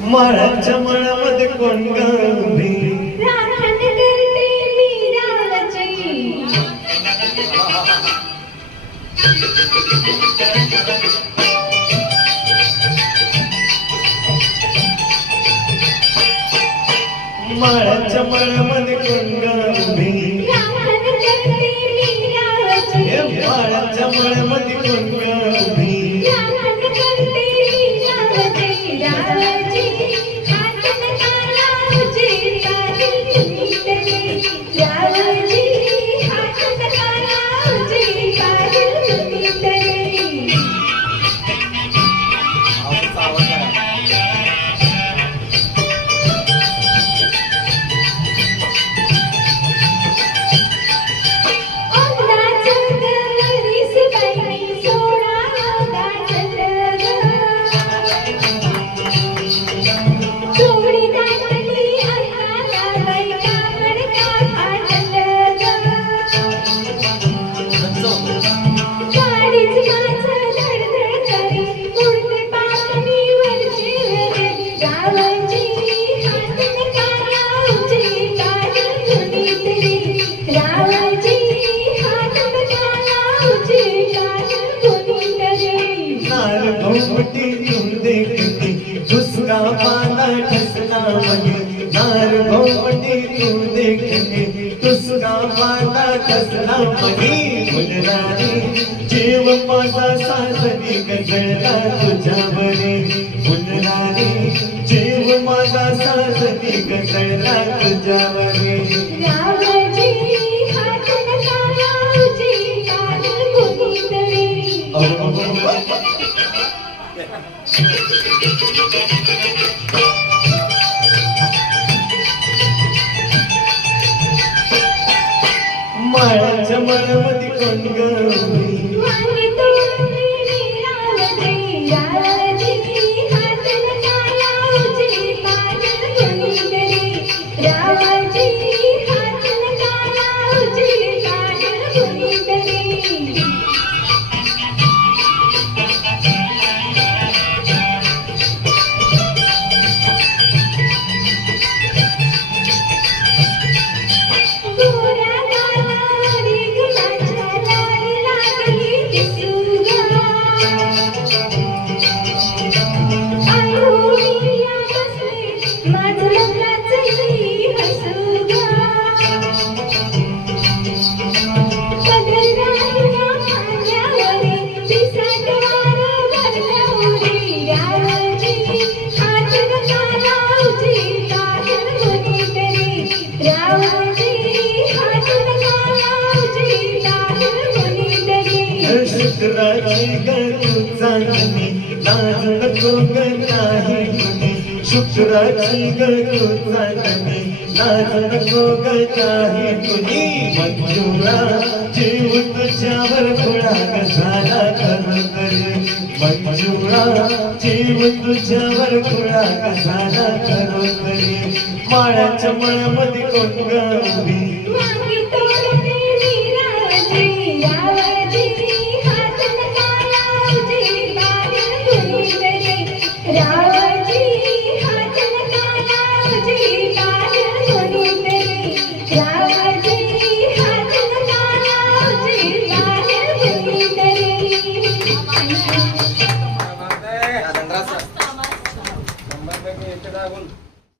माळाच्या मळामध्ये कोण गावी राखण करते मी रावाची माळाच्या मळामध्ये कोण गावी राखण करते मी रावाची माळाच्या मळामध्ये कोण गावी राखण करते मी रावाची रावाची हातन कालावची काजल कुणीतरी रावाची हातन कालावची काजल कुणीतरी घोंगटी तू देखती उसका पाला ठसना मगे नार घोंगटी तू देखती उसका पाला ठसना मगे फुलराणी जीव माझा सासरी गजळला तुझ्यावरे फुलराणी जीव माझा सासरी गजळला तुझ्यावरे रावाची हातन कालावची काजल कुणीतरी माळाच्या मळामध्ये कोण गावी वाणी तोडते मी रावाची रावाची हातन कालावची काजल कुणीतरी रावाची हातन कालावची काजल कुणीतरी शुक्राची गरु चांदणी लाज नको ग नाही कुणी शुक्राची गरु चांदणी लाज नको ग नाही कुणी मंजुळा जीव तुझ्यावर खुळा झाला खरोखरी मंजुळा जीव तुझ्यावर खुळा झाला खरोखरी माळाच्या मळामध्ये कोण गावी Nambah bagi kita dah pun.